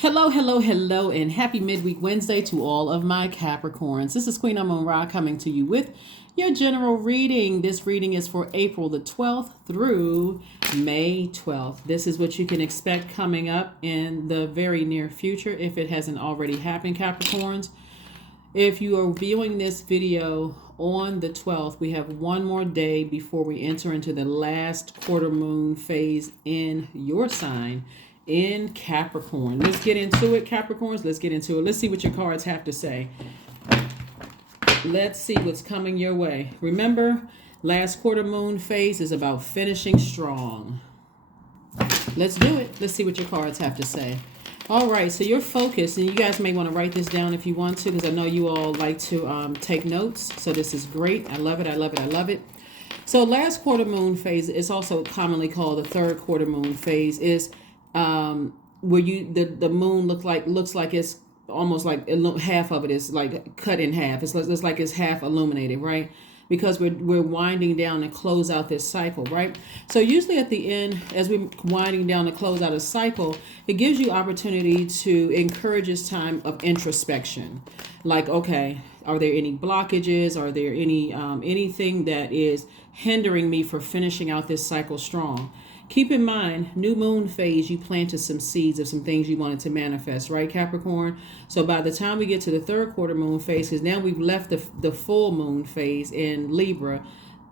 Hello, hello, hello, and happy midweek Wednesday to all of my Capricorns. This is Queen Amun Ra coming to you with your general reading. This reading is for April the 12th through May 12th. This is what you can expect coming up in the very near future if it hasn't already happened, Capricorns. If you are viewing this video on the 12th, we have one more day before we enter into the last quarter moon phase in your sign in Capricorn. Let's get into it, Capricorns. Let's get into it. Let's see what your cards have to say. Let's see what's coming your way. Remember, last quarter moon phase is about finishing strong. Let's do it. Let's see what your cards have to say. All right, so your focus, and you guys may want to write this down if you want to, because I know you all like to take notes. So this is great. I love it. I love it. I love it. So last quarter moon phase is also commonly called the third quarter moon phase. Is where the moon looks like it's almost like half of it is like cut in half. It's like it's half illuminated, right? Because we're winding down to close out this cycle, right? So usually at the end, as we're winding down to close out a cycle, it gives you opportunity to encourage this time of introspection. Like, okay, are there any blockages? Are there any anything that is hindering me for finishing out this cycle strong? Keep in mind, new moon phase, you planted some seeds of some things you wanted to manifest, right, Capricorn? So by the time we get to the third quarter moon phase, because now we've left the full moon phase in Libra,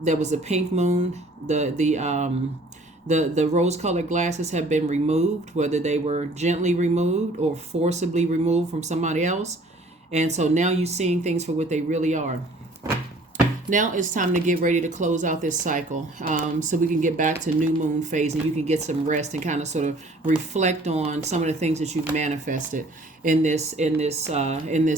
there was a pink moon. The rose-colored glasses have been removed, whether they were gently removed or forcibly removed from somebody else. And so now you're seeing things for what they really are. Now it's time to get ready to close out this cycle, so we can get back to new moon phase and you can get some rest and kind of sort of reflect on some of the things that you've manifested in this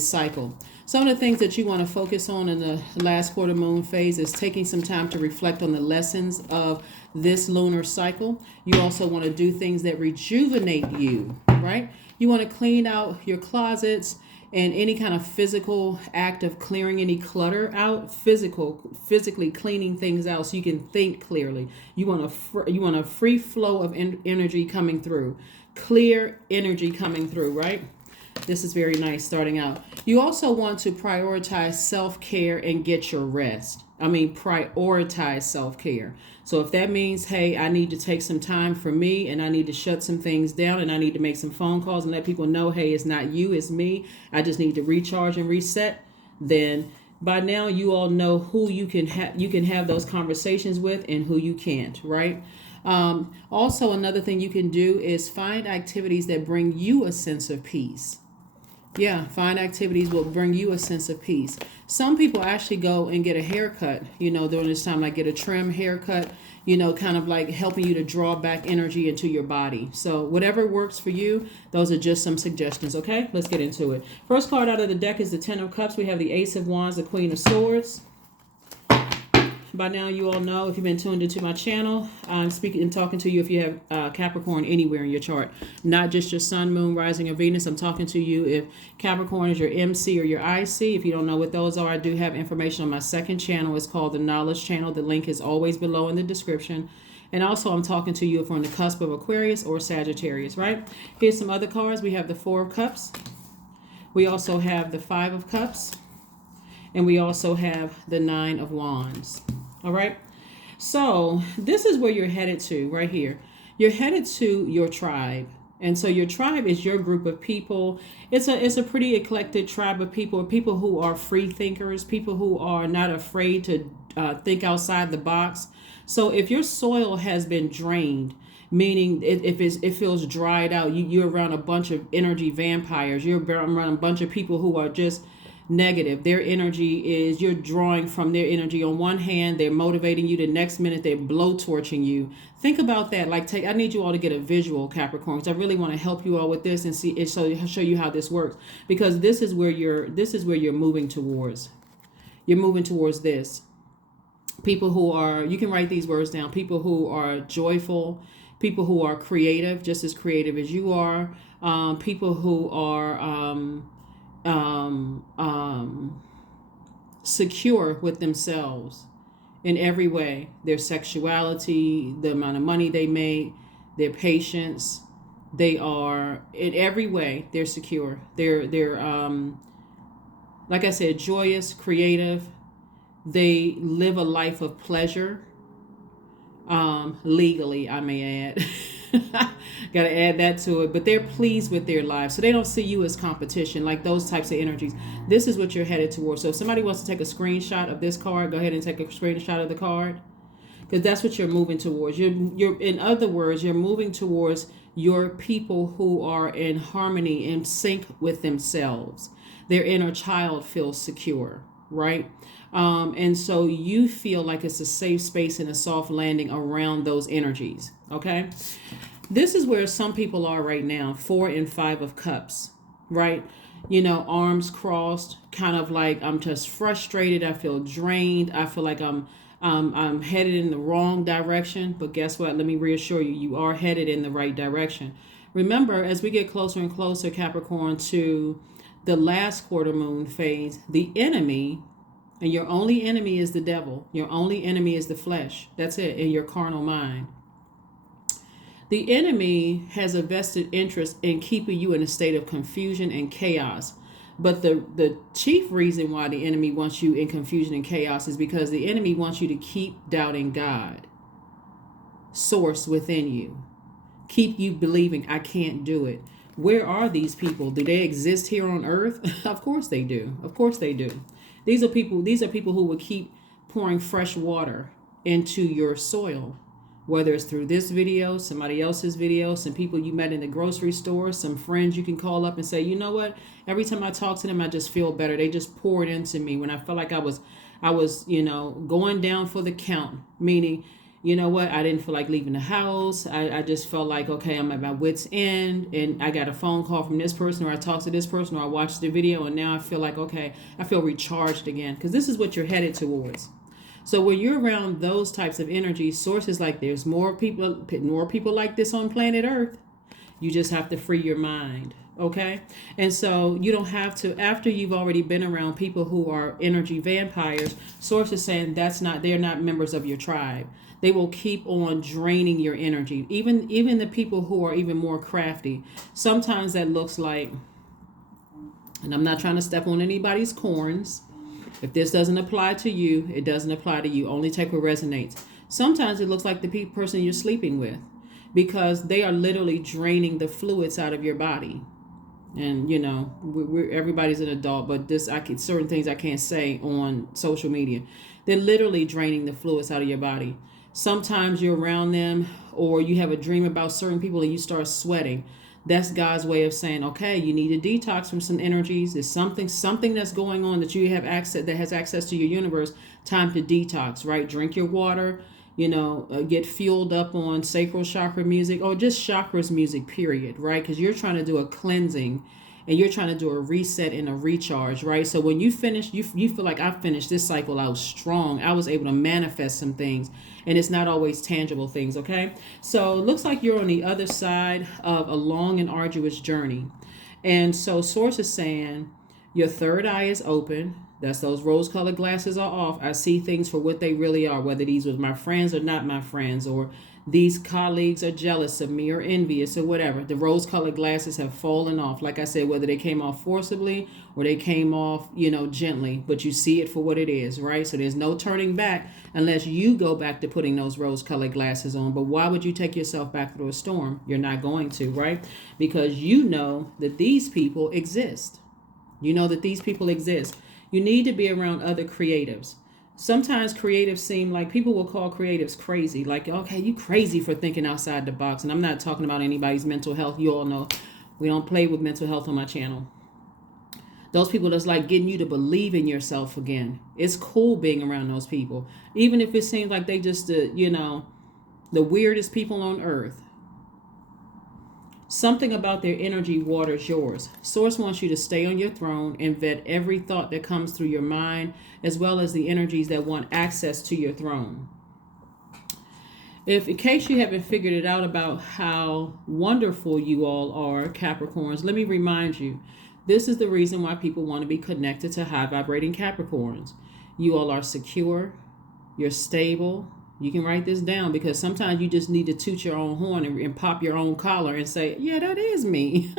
cycle. Some of the things that you want to focus on in the last quarter moon phase is taking some time to reflect on the lessons of this lunar cycle. You also want to do things that rejuvenate you, right? You want to clean out your closets and any kind of physical act of clearing any clutter out, physically cleaning things out so you can think clearly. You want a free flow of energy coming through, clear energy coming through, right? This is very nice starting out. You also want to prioritize self-care and get your rest. Prioritize self-care. So if that means, hey, I need to take some time for me and I need to shut some things down and I need to make some phone calls and let people know, hey, it's not you, it's me. I just need to recharge and reset. Then by now you all know who you can have those conversations with and who you can't, right? Also, another thing you can do is find activities that bring you a sense of peace. Yeah, find activities will bring you a sense of peace. Some people actually go and get a haircut, during this time, like get a trim haircut, kind of like helping you to draw back energy into your body. So whatever works for you, those are just some suggestions, okay? Let's get into it. First card out of the deck is the Ten of Cups. We have the Ace of Wands, the Queen of Swords. By now, you all know, if you've been tuned into my channel, I'm speaking and talking to you if you have Capricorn anywhere in your chart, not just your sun, moon, rising, or Venus. I'm talking to you if Capricorn is your MC or your IC. If you don't know what those are, I do have information on my second channel. It's called the Knowledge Channel. The link is always below in the description. And also, I'm talking to you if we're on the cusp of Aquarius or Sagittarius, right? Here's some other cards. We have the Four of Cups. We also have the Five of Cups. And we also have the Nine of Wands. All right. So this is where you're headed to right here. You're headed to your tribe. And so your tribe is your group of people. It's a pretty eclectic tribe of people who are free thinkers, people who are not afraid to think outside the box. So if your soil has been drained, meaning it feels dried out, you're around a bunch of energy vampires, you're around a bunch of people who are just negative. Their energy is, you're drawing from their energy. On one hand, they're motivating you. The next minute, they're blowtorching you. Think about that. I need you all to get a visual, Capricorn, because I really want to help you all with this and show you how this works. Because this is where you're moving towards. You're moving towards this. People who are, you can write these words down. People who are joyful. People who are creative, just as creative as you are. People who are secure with themselves in every way. Their sexuality, the amount of money they make, their patience, They are in every way. They're secure. They're like I said, joyous, creative. They live a life of pleasure, legally, I may add. Got to add that to it. But they're pleased with their lives. So they don't see you as competition, like those types of energies. This is what you're headed towards. So if somebody wants to take a screenshot of this card, go ahead and take a screenshot of the card. Because that's what you're moving towards. You're in other words, you're moving towards your people who are in harmony, in sync with themselves. Their inner child feels secure, right? And so you feel like it's a safe space and a soft landing around those energies. Okay. This is where some people are right now, 4 and 5 of cups, right? Arms crossed, kind of like I'm just frustrated. I feel drained. I feel like I'm headed in the wrong direction. But guess what? Let me reassure you, you are headed in the right direction. Remember, as we get closer and closer, Capricorn, to the last quarter moon phase, the enemy, and your only enemy is the devil. Your only enemy is the flesh. That's it, in your carnal mind. The enemy has a vested interest in keeping you in a state of confusion and chaos. But the chief reason why the enemy wants you in confusion and chaos is because the enemy wants you to keep doubting God, source within you. Keep you believing, I can't do it. Where are these people? Do they exist here on earth? Of course they do. Of course they do. These are people who will keep pouring fresh water into your soil, whether it's through this video, somebody else's video, some people you met in the grocery store, some friends you can call up and say, you know what? Every time I talk to them, I just feel better. They just poured into me when I felt like I was, going down for the count, meaning, you know what? I didn't feel like leaving the house. I just felt like, okay, I'm at my wit's end, and I got a phone call from this person, or I talked to this person, or I watched the video, and now I feel like, okay, I feel recharged again, because this is what you're headed towards. So when you're around those types of energies, sources like there's more people like this on planet Earth. You just have to free your mind. Okay. And so you don't have to, after you've already been around people who are energy vampires, source is saying they're not members of your tribe. They will keep on draining your energy. Even the people who are even more crafty. Sometimes that looks like, and I'm not trying to step on anybody's corns. If this doesn't apply to you, it doesn't apply to you. Only take what resonates. Sometimes it looks like the person you're sleeping with, because they are literally draining the fluids out of your body. And we're everybody's an adult, but certain things I can't say on social media. They're literally draining the fluids out of your body. Sometimes you're around them, or you have a dream about certain people and you start sweating. That's God's way of saying, okay, you need to detox from some energies. There's something that's going on that you have access, that has access to your universe. Time to detox, right? Drink your water, get fueled up on sacral chakra music, or just chakras music, period, right? Because you're trying to do a cleansing, and you're trying to do a reset and a recharge, right? So when you finish, you feel like I finished this cycle out strong. I was able to manifest some things, and it's not always tangible things, okay? So it looks like you're on the other side of a long and arduous journey. And so source is saying your third eye is open. That's those rose-colored glasses are off. I see things for what they really are, whether these were my friends or not my friends, or these colleagues are jealous of me or envious or whatever. The rose-colored glasses have fallen off. Like I said, whether they came off forcibly or they came off, gently, but you see it for what it is, right? So there's no turning back unless you go back to putting those rose-colored glasses on. But why would you take yourself back through a storm? You're not going to, right? Because you know that these people exist. You know that these people exist. You need to be around other creatives. Sometimes creatives seem like, people will call creatives crazy. Like, okay, you crazy for thinking outside the box. And I'm not talking about anybody's mental health. You all know we don't play with mental health on my channel. Those people that's like getting you to believe in yourself again. It's cool being around those people. Even if it seems like they just, the weirdest people on earth. Something about their energy waters yours. Source wants you to stay on your throne and vet every thought that comes through your mind, as well as the energies that want access to your throne. If, in case you haven't figured it out about how wonderful you all are, Capricorns, let me remind you, this is the reason why people want to be connected to high vibrating Capricorns. You all are secure, you're stable, You can write this down, because sometimes you just need to toot your own horn and pop your own collar and say, yeah, that is me.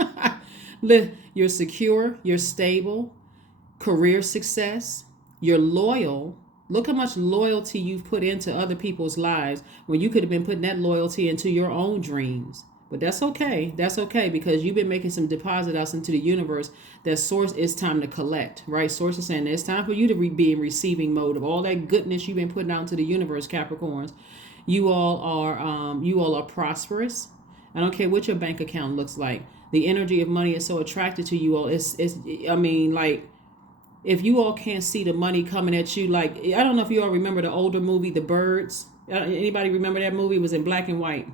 You're secure, you're stable, career success, you're loyal. Look how much loyalty you've put into other people's lives when you could have been putting that loyalty into your own dreams. But that's okay. That's okay, because you've been making some deposit outs into the universe. That source, is time to collect, right? Source is saying it's time for you to be in receiving mode of all that goodness you've been putting out into the universe, Capricorns. You all are prosperous. I don't care what your bank account looks like. The energy of money is so attracted to you all. I mean, like, if you all can't see the money coming at you, like, I don't know if you all remember the older movie, The Birds. Anybody remember that movie? It was in black and white.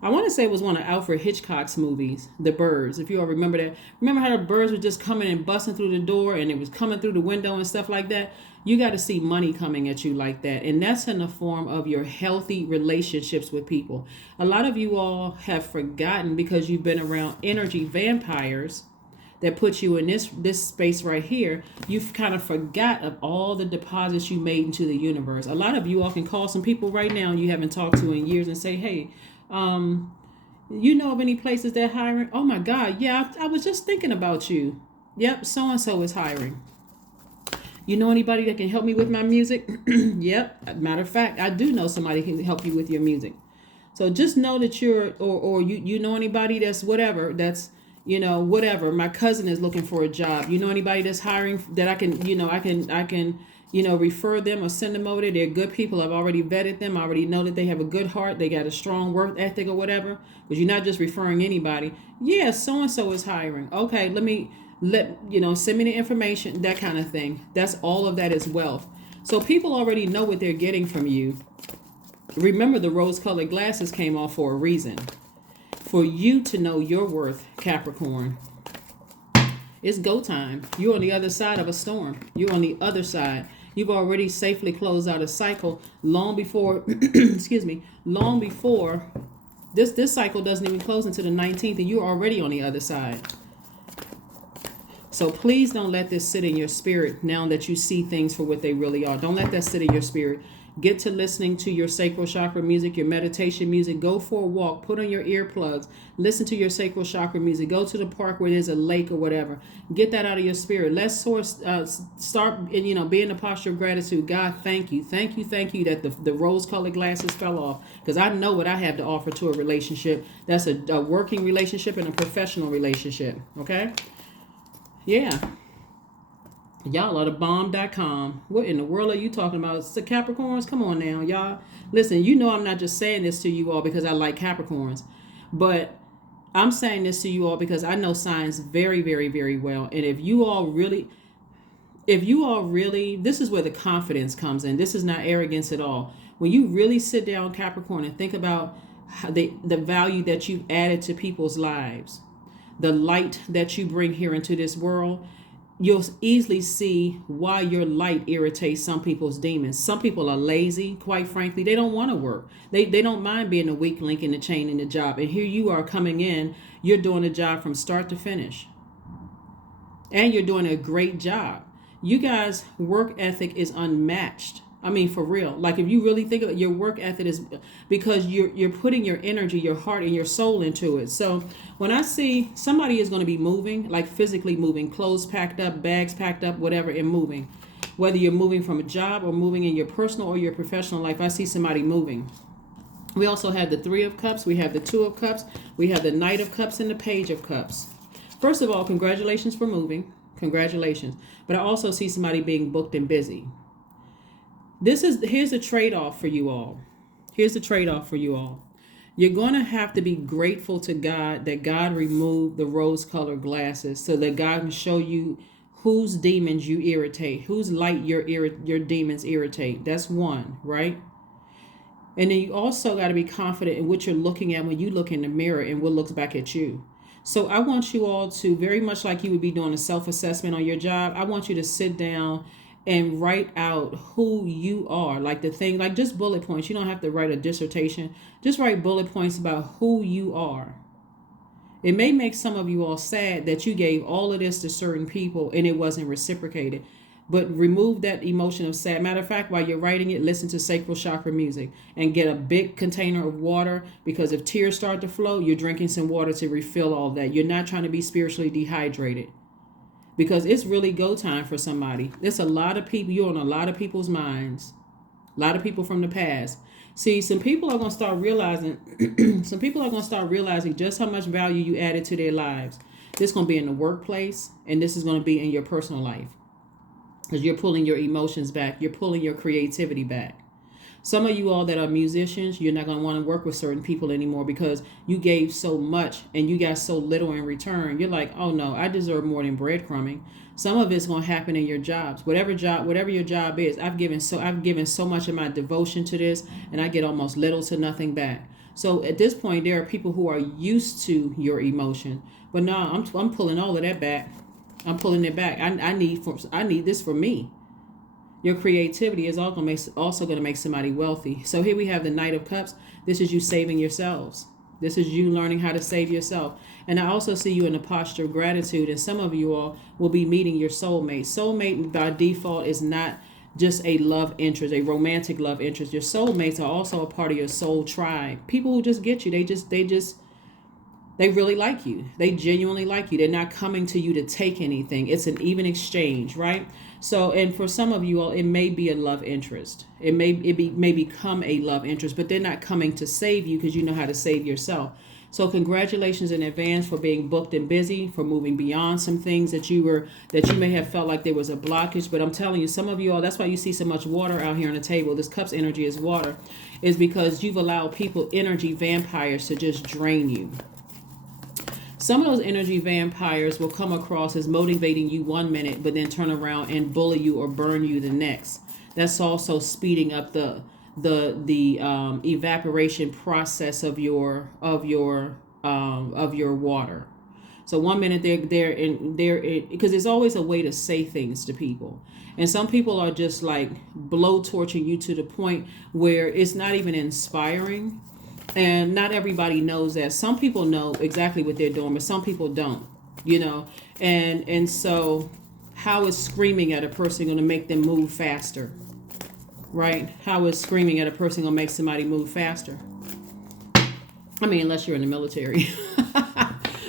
I want to say it was one of Alfred Hitchcock's movies, The Birds. If you all remember that. Remember how the birds were just coming and busting through the door, and it was coming through the window and stuff like that? You got to see money coming at you like that. And that's in the form of your healthy relationships with people. A lot of you all have forgotten, because you've been around energy vampires that put you in this space right here. You've kind of forgot of all the deposits you made into the universe. A lot of you all can call some people right now you haven't talked to in years and say, hey, you know of any places that hiring? Oh my God, yeah, I was just thinking about you. Yep, so and so is hiring. You know anybody that can help me with my music? Yep, matter of fact, I do know somebody can help you with your music. So just know that you're, or you know anybody that's whatever, that's, whatever. My cousin is looking for a job. You know anybody that's hiring that I can, refer them or send them over there? They're good people. I've already vetted them. I already know that they have a good heart. They got a strong work ethic or whatever. Because you're not just referring anybody. Yeah, so-and-so is hiring. Okay, send me the information, that kind of thing. That's all of that is wealth. So people already know what they're getting from you. Remember, the rose-colored glasses came off for a reason. For you to know your worth, Capricorn. It's go time. You're on the other side of a storm. You're on the other side. You've already safely closed out a cycle long before, long before this cycle doesn't even close until the 19th, and you're already on the other side. So please don't let this sit in your spirit now that you see things for what they really are. Don't let that sit in your spirit. Get to listening to your sacral chakra music, your meditation music. Go for a walk. Put on your earplugs. Listen to your sacral chakra music. Go to the park where there's a lake or whatever. Get that out of your spirit. Let's start and be in a posture of gratitude. God, thank you. Thank you that the rose-colored glasses fell off. Because I know what I have to offer to a relationship. That's a working relationship and a professional relationship. Okay? Yeah. Y'all are the bomb.com. What in the world are you talking about? It's the Capricorns? Come on now, y'all. Listen, I'm not just saying this to you all because I like Capricorns, but I'm saying this to you all because I know signs very, very, very well. And if you all really, this is where the confidence comes in. This is not arrogance at all. When you really sit down, Capricorn, and think about the value that you've added to people's lives, the light that you bring here into this world, you'll easily see why your light irritates some people's demons. Some people are lazy, quite frankly. They don't want to work. They don't mind being a weak link in the chain in the job. And here you are coming in. You're doing a job from start to finish. And you're doing a great job. You guys' work ethic is unmatched. I mean, for real. Like, if you really think of it, your work ethic is because you're putting your energy, your heart, and your soul into it. So when I see somebody is going to be moving, like physically moving, clothes packed up, bags packed up, whatever, and moving, whether you're moving from a job or moving in your personal or your professional life, I see somebody moving. We also have the Three of Cups. We have the Two of Cups. We have the Knight of Cups and the Page of Cups. First of all, congratulations for moving. Congratulations. But I also see somebody being booked and busy. Here's a trade-off for you all. Here's the trade-off for you all. You're going to have to be grateful to God that God removed the rose-colored glasses so that God can show you whose demons you irritate, whose light your demons irritate. That's one, right? And then you also got to be confident in what you're looking at when you look in the mirror and what looks back at you. So I want you all to, very much like you would be doing a self-assessment on your job, I want you to sit down and write out who you are, like the thing, like just bullet points. You don't have to write a dissertation. Just write bullet points about who you are. It may make some of you all sad that you gave all of this to certain people and it wasn't reciprocated. But remove that emotion of sad. Matter of fact, while you're writing it, listen to sacral chakra music and get a big container of water, because if tears start to flow, you're drinking some water to refill all that. You're not trying to be spiritually dehydrated, because it's really go time for somebody. There's a lot of people, you're on a lot of people's minds, a lot of people from the past. See, some people are going to start realizing, just how much value you added to their lives. This is going to be in the workplace, and this is going to be in your personal life. Because you're pulling your emotions back. You're pulling your creativity back. Some of you all that are musicians, you're not going to want to work with certain people anymore because you gave so much and you got so little in return. You're like, oh no, I deserve more than breadcrumbing. Some of it's going to happen in your jobs. Whatever your job is, I've given so much of my devotion to this, and I get almost little to nothing back. So at this point, there are people who are used to your emotion. But no, I'm pulling all of that back. I'm pulling it back. I need this for me. Your creativity is also going to make somebody wealthy. So here we have the Knight of Cups. This is you saving yourselves. This is you learning how to save yourself. And I also see you in a posture of gratitude. And some of you all will be meeting your soulmate. Soulmate by default is not just a love interest, a romantic love interest. Your soulmates are also a part of your soul tribe. People who just get you. They really like you. They genuinely like you. They're not coming to you to take anything. It's an even exchange, right? So, and for some of you all, it may be a love interest. It may become a love interest, but they're not coming to save you because you know how to save yourself. So congratulations in advance for being booked and busy, for moving beyond some things that you may have felt like there was a blockage. But I'm telling you, some of you all, that's why you see so much water out here on the table. This cup's energy is water, is because you've allowed people, energy vampires, to just drain you. Some of those energy vampires will come across as motivating you 1 minute, but then turn around and bully you or burn you the next. That's also speeding up the evaporation process of your water. So 1 minute they're because there's always a way to say things to people, and some people are just like blowtorching you to the point where it's not even inspiring. And not everybody knows that. Some people know exactly what they're doing, but some people don't, and so how is screaming at a person going to make them move faster, right? How is screaming at a person going to make somebody move faster? I mean, unless you're in the military.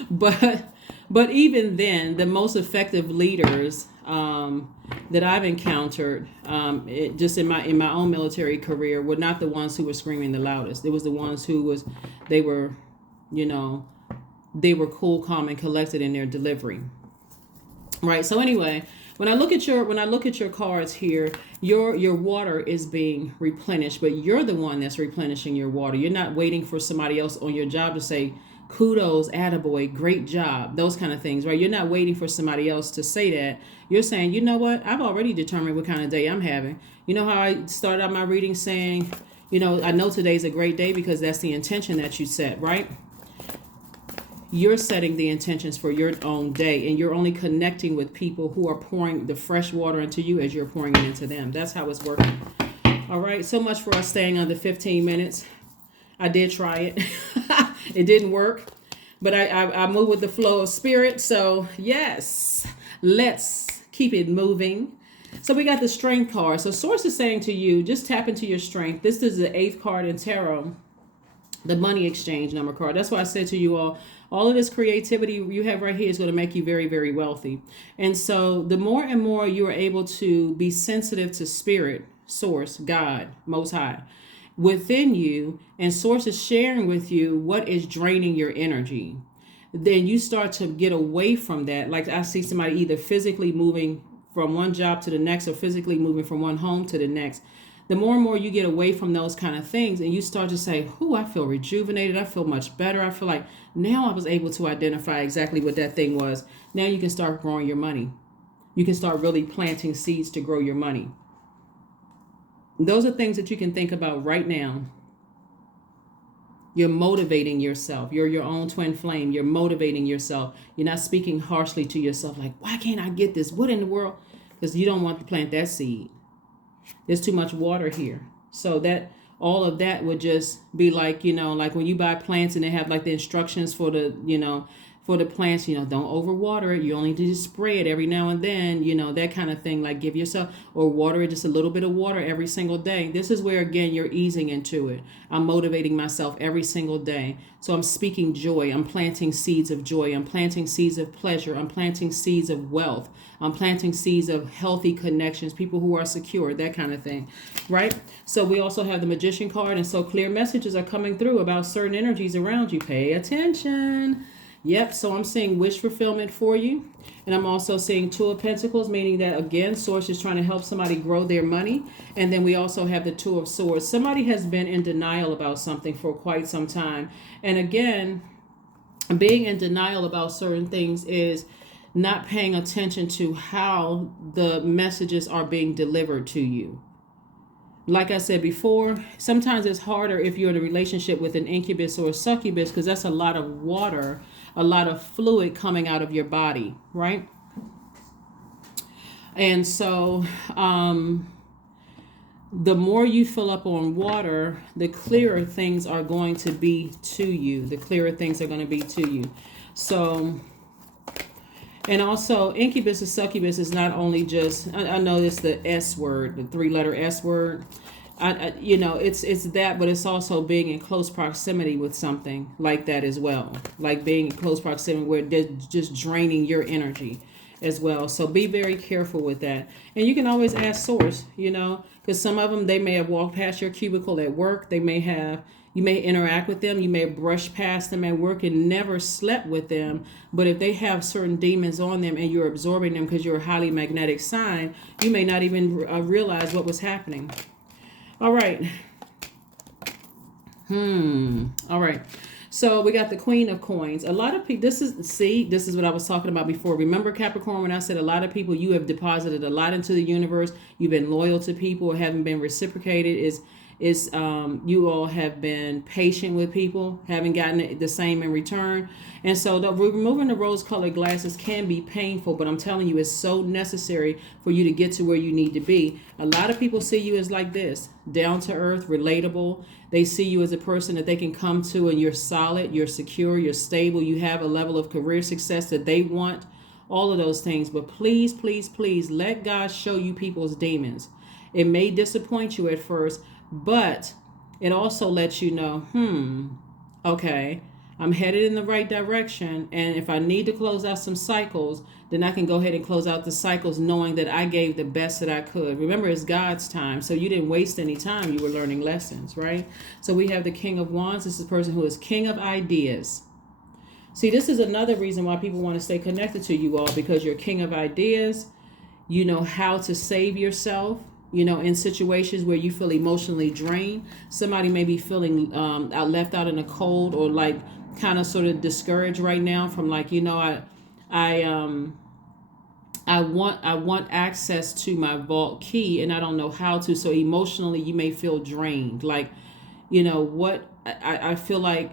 But even then, the most effective leaders that I've encountered, just in my own military career, were not the ones who were screaming the loudest. It was the ones they were cool, calm, and collected in their delivery. Right. So anyway, when I look at your cards here, your water is being replenished, but you're the one that's replenishing your water. You're not waiting for somebody else on your job to say, kudos, attaboy, great job, those kind of things, right? You're not waiting for somebody else to say that. You're saying, you know what? I've already determined what kind of day I'm having. You know how I started out my reading saying, I know today's a great day because that's the intention that you set, right? You're setting the intentions for your own day, and you're only connecting with people who are pouring the fresh water into you as you're pouring it into them. That's how it's working. All right. So much for us staying under 15 minutes. I did try it. It didn't work, but I move with the flow of spirit. So yes, let's keep it moving. So we got the strength card. So source is saying to you, just tap into your strength. This is the 8th card in tarot, the money exchange number card. That's why I said to you all of this creativity you have right here is going to make you very, very wealthy. And so the more and more you are able to be sensitive to spirit, source, God, Most High, within you, and source is sharing with you what is draining your energy, then you start to get away from that. Like I see somebody either physically moving from one job to the next or physically moving from one home to the next. The more and more you get away from those kind of things and you start to say, I feel rejuvenated. I feel much better. I feel like now I was able to identify exactly what that thing was. Now you can start growing your money. You can start really planting seeds to grow your money. Those are things that you can think about right now. You're motivating yourself. You're your own twin flame. You're motivating yourself. You're not speaking harshly to yourself like, why can't I get this? What in the world? Because you don't want to plant that seed. There's too much water here. So that all of that would just be like, like when you buy plants and they have like the instructions for for the plants. Don't overwater it. You only need to spray it every now and then, that kind of thing. Like give yourself, or water it, just a little bit of water every single day. This is where, again, you're easing into it. I'm motivating myself every single day. So I'm speaking joy. I'm planting seeds of joy. I'm planting seeds of pleasure. I'm planting seeds of wealth. I'm planting seeds of healthy connections, people who are secure, that kind of thing, right? So we also have the Magician card, and so clear messages are coming through about certain energies around you. Pay attention. Yep, so I'm seeing wish fulfillment for you. And I'm also seeing Two of Pentacles, meaning that, again, Source is trying to help somebody grow their money. And then we also have the Two of Swords. Somebody has been in denial about something for quite some time. And again, being in denial about certain things is not paying attention to how the messages are being delivered to you. Like I said before, sometimes it's harder if you're in a relationship with an incubus or a succubus, because that's a lot of water, a lot of fluid coming out of your body, right? And so the more you fill up on water, the clearer things are going to be to you. The clearer things are going to be to you. So, and also incubus and succubus is not only just, I know it's the S word, the 3-letter S word. It's that, but it's also being in close proximity with something like that as well. Like being in close proximity where they're just draining your energy as well. So be very careful with that. And you can always ask Source, because some of them, they may have walked past your cubicle at work. You may interact with them. You may brush past them at work and never slept with them. But if they have certain demons on them and you're absorbing them because you're a highly magnetic sign, you may not even realize what was happening. All right. All right. So we got the Queen of Coins. A lot of people, this is what I was talking about before. Remember, Capricorn, when I said a lot of people, you have deposited a lot into the universe. You've been loyal to people, haven't been reciprocated. You all have been patient with people, haven't gotten the same in return. And so removing the rose-colored glasses can be painful, but I'm telling you, it's so necessary for you to get to where you need to be. A lot of people see you as like this, down to earth, relatable. They see you as a person that they can come to, and you're solid, you're secure, you're stable, you have a level of career success that they want, all of those things. But please, please, please let God show you people's demons. It may disappoint you at first, but it also lets you know, okay, I'm headed in the right direction. And if I need to close out some cycles, then I can go ahead and close out the cycles knowing that I gave the best that I could. Remember, it's God's time. So you didn't waste any time. You were learning lessons, right? So we have the King of Wands. This is a person who is king of ideas. See, this is another reason why people want to stay connected to you all, because you're king of ideas. You know how to save yourself. In situations where you feel emotionally drained. Somebody may be feeling left out in the cold, or like kind of sort of discouraged right now from like, I want access to my vault key and I don't know how to. So emotionally you may feel drained. Like, I feel like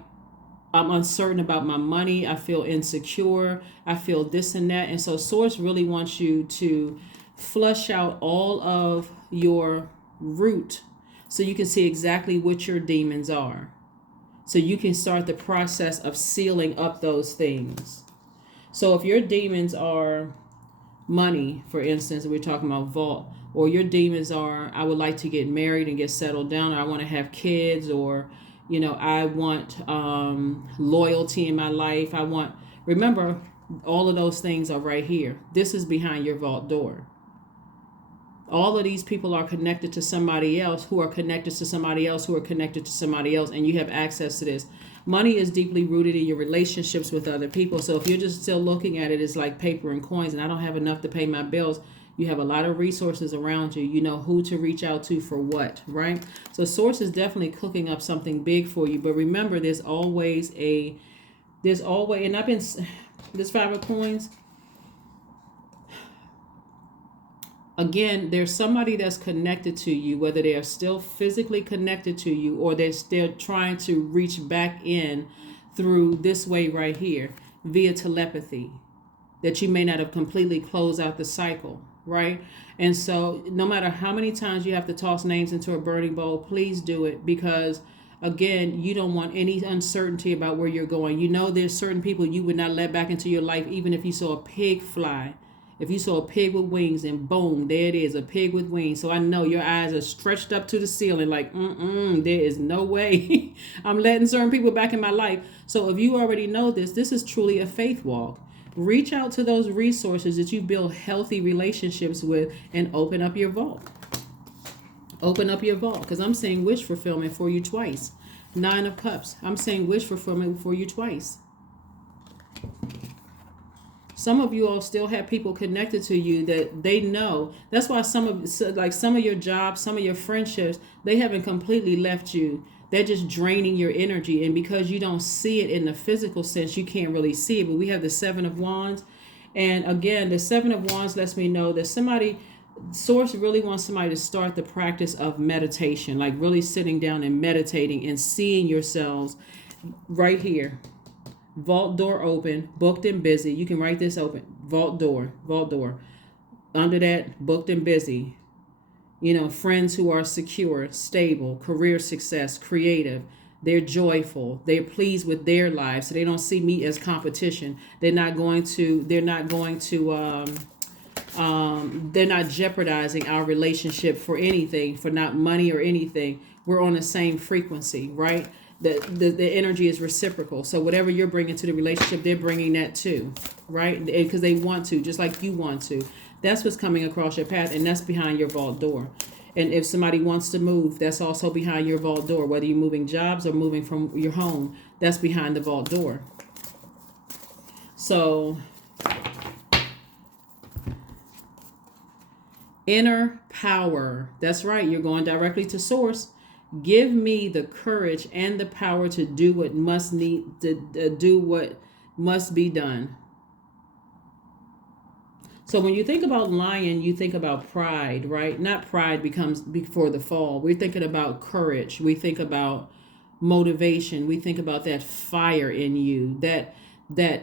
I'm uncertain about my money. I feel insecure. I feel this and that. And so Source really wants you to flush out all of your root so you can see exactly what your demons are. So you can start the process of sealing up those things. So if your demons are money, for instance, we're talking about vault, or your demons are, I would like to get married and get settled down, or I want to have kids, or, I want loyalty in my life. Remember, all of those things are right here. This is behind your vault door. All of these people are connected to somebody else, who are connected to somebody else, who are connected to somebody else, and you have access to this. Money is deeply rooted in your relationships with other people. So if you're just still looking at it as like paper and coins, and I don't have enough to pay my bills, you have a lot of resources around you. You know who to reach out to for what, right? So Source is definitely cooking up something big for you. But remember, there's always, and I've been, this 5 of coins, again, there's somebody that's connected to you, whether they are still physically connected to you or they're still trying to reach back in through this way right here via telepathy, that you may not have completely closed out the cycle, right? And so no matter how many times you have to toss names into a burning bowl, please do it, because Again, you don't want any uncertainty about where you're going. You know there's certain people you would not let back into your life, even if you saw a pig fly. If you saw a pig with wings and boom, there it is, a pig with wings. So I know your eyes are stretched up to the ceiling like, there is no way I'm letting certain people back in my life. So if you already know this is truly a faith walk. Reach out to those resources that you build healthy relationships with and open up your vault. Open up your vault, because I'm saying wish fulfillment for you twice. 9 of Cups. I'm saying wish fulfillment for you twice. Some of you all still have people connected to you that they know. That's why some of your jobs, some of your friendships, they haven't completely left you. They're just draining your energy. And because you don't see it in the physical sense, you can't really see it. But we have the 7 of Wands. And again, the 7 of Wands lets me know that Source really wants somebody to start the practice of meditation, like really sitting down and meditating and seeing yourselves right here. Vault door open, booked and busy. You can write this open. Vault door. Under that, booked and busy. Friends who are secure, stable, career success, creative. They're joyful. They're pleased with their lives. So they don't see me as competition. They're not jeopardizing our relationship for anything, for not money or anything. We're on the same frequency, right? The energy is reciprocal. So whatever you're bringing to the relationship, they're bringing that too, right? Because they want to, just like you want to. That's what's coming across your path, and that's behind your vault door. And if somebody wants to move, that's also behind your vault door. Whether you're moving jobs or moving from your home, that's behind the vault door. So inner power. That's right. You're going directly to source. Give me the courage and the power to do what must be done. So when you think about lion, you think about pride, right? Not pride becomes before the fall. We're thinking about courage. We think about motivation. We think about that fire in you, that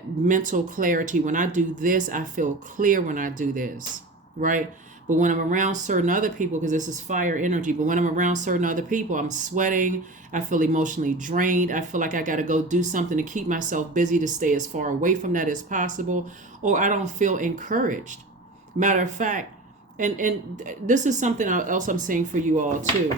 mental clarity. When I do this, I feel clear when I do this, right? But when I'm around certain other people, because this is fire energy, but when I'm around certain other people, I'm sweating. I feel emotionally drained. I feel like I got to go do something to keep myself busy to stay as far away from that as possible. Or I don't feel encouraged. Matter of fact, and this is something else I'm saying for you all too.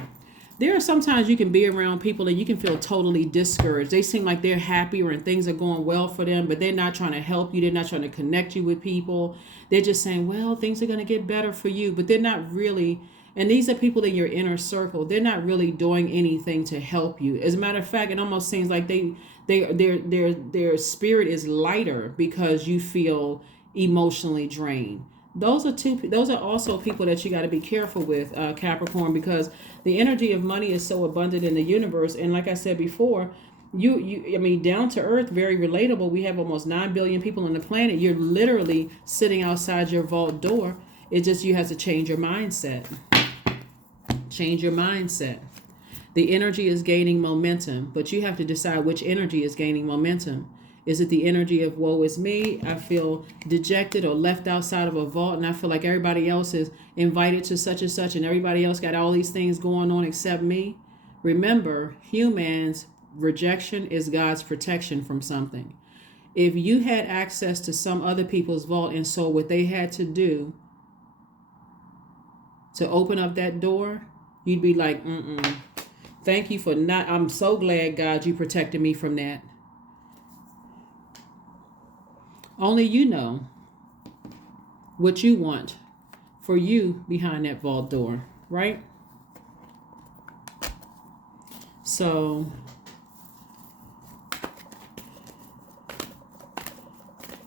There are sometimes you can be around people and you can feel totally discouraged. They seem like they're happier and things are going well for them, but they're not trying to help you. They're not trying to connect you with people. They're just saying, well, things are going to get better for you, but they're not really. And these are people in your inner circle. They're not really doing anything to help you. As a matter of fact, it almost seems like their spirit is lighter because you feel emotionally drained. Those are also people that you got to be careful with, Capricorn, because the energy of money is so abundant in the universe. And like I said before, down to earth, very relatable. We have almost 9 billion people on the planet. You're literally sitting outside your vault door. It's just you have to change your mindset. Change your mindset. The energy is gaining momentum, but you have to decide which energy is gaining momentum. Is it the energy of woe is me? I feel dejected or left outside of a vault, and I feel like everybody else is invited to such and such, and everybody else got all these things going on except me. Remember, humans, rejection is God's protection from something. If you had access to some other people's vault and saw what they had to do to open up that door, you'd be like, thank you for not. I'm so glad, God, you protected me from that. Only you know what you want for you behind that vault door, right? So,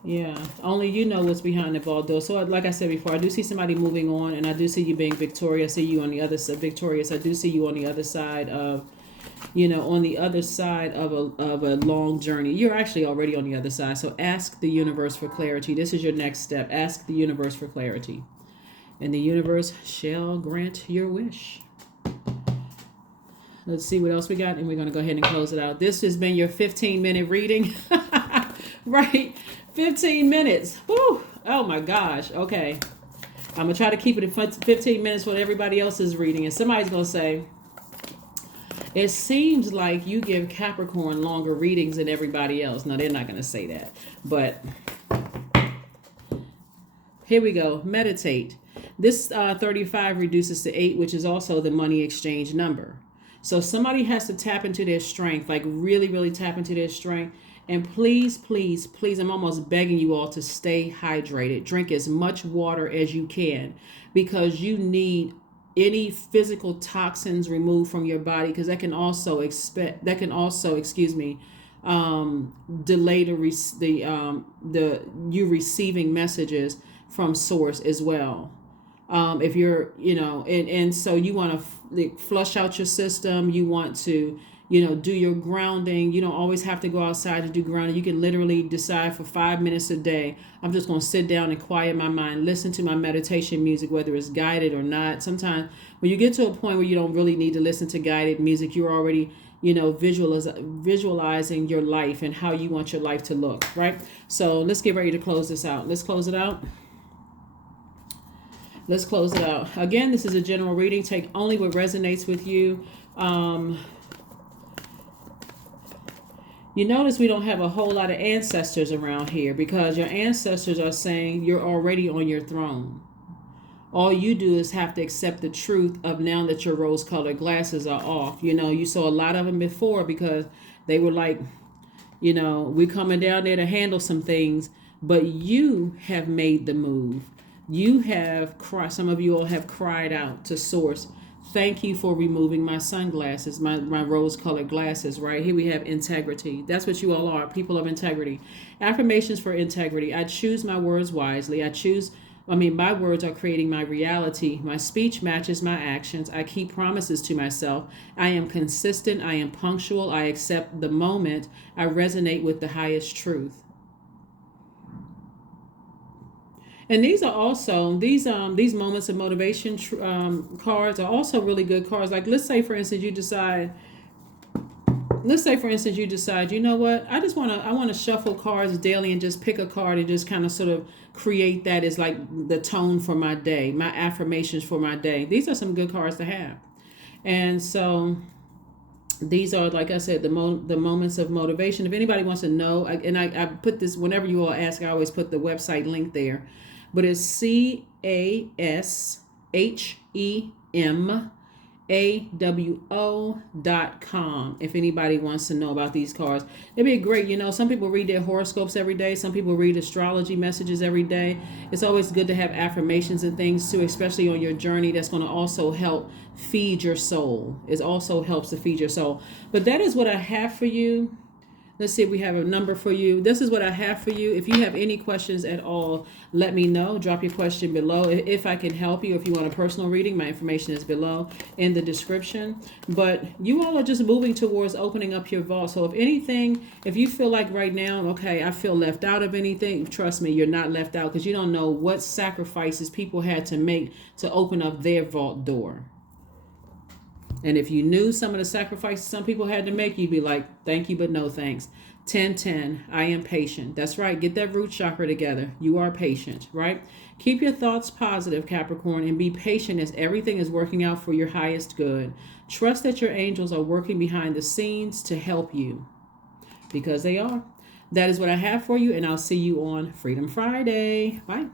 yeah, only you know what's behind the vault door. So, like I said before, I do see somebody moving on, and I do see you being victorious. I see you on the other side, victorious. I do see you on the other side of, on the other side of a long journey. You're actually already on the other side. So ask the universe for clarity. This is your next step. Ask the universe for clarity. And the universe shall grant your wish. Let's see what else we got. And we're going to go ahead and close it out. This has been your 15-minute reading. Right? 15 minutes. Woo. Oh my gosh. Okay. I'm going to try to keep it at 15 minutes for everybody else is reading. And somebody's going to say, It seems like you give Capricorn longer readings than everybody else. No, they're not going to say that. But here we go. Meditate. This 35 reduces to 8, which is also the money exchange number. So somebody has to tap into their strength, like really, really tap into their strength. And please, please, please, I'm almost begging you all to stay hydrated. Drink as much water as you can, because you need any physical toxins removed from your body, because that can also delay the you receiving messages from source as well. If you're, and so you want to flush out your system. You want to, do your grounding. You don't always have to go outside to do grounding. You can literally decide for 5 minutes a day, I'm just going to sit down and quiet my mind, listen to my meditation music, whether it's guided or not. Sometimes when you get to a point where you don't really need to listen to guided music, you're already, visualizing your life and how you want your life to look, right? So let's get ready to close this out. Let's close it out. Let's close it out. Again, this is a general reading. Take only what resonates with you. You notice we don't have a whole lot of ancestors around here, because your ancestors are saying you're already on your throne. All you do is have to accept the truth of now that your rose-colored glasses are off. You saw a lot of them before, because they were like, we're coming down there to handle some things, but you have made the move. You have cried. Some of you all have cried out to source. Thank you for removing my sunglasses, my rose-colored glasses, right? Here we have integrity. That's what you all are, people of integrity. Affirmations for integrity. I choose my words wisely. My words are creating my reality. My speech matches my actions. I keep promises to myself. I am consistent. I am punctual. I accept the moment. I resonate with the highest truth. And these are also, these moments of motivation cards are also really good cards. Like, let's say for instance you decide, you know what, I want to shuffle cards daily and just pick a card and just kind of sort of create that as like the tone for my day, my affirmations for my day. These are some good cards to have. And so these are, like I said, the moments of motivation. If anybody wants to know, I put this, whenever you all ask, I always put the website link there. But it's CASHEMAWO.com. If anybody wants to know about these cards, it'd be great. Some people read their horoscopes every day. Some people read astrology messages every day. It's always good to have affirmations and things too, especially on your journey. That's going to also help feed your soul. It also helps to feed your soul. But that is what I have for you. Let's see if we have a number for you. This is what I have for you. If you have any questions at all, let me know. Drop your question below. If I can help you, if you want a personal reading, my information is below in the description. But you all are just moving towards opening up your vault. So if anything, if you feel like right now, okay, I feel left out of anything, trust me, you're not left out, because you don't know what sacrifices people had to make to open up their vault door. And if you knew some of the sacrifices some people had to make, you'd be like, thank you, but no thanks. 10-10, I am patient. That's right. Get that root chakra together. You are patient, right? Keep your thoughts positive, Capricorn, and be patient as everything is working out for your highest good. Trust that your angels are working behind the scenes to help you, because they are. That is what I have for you, and I'll see you on Freedom Friday. Bye.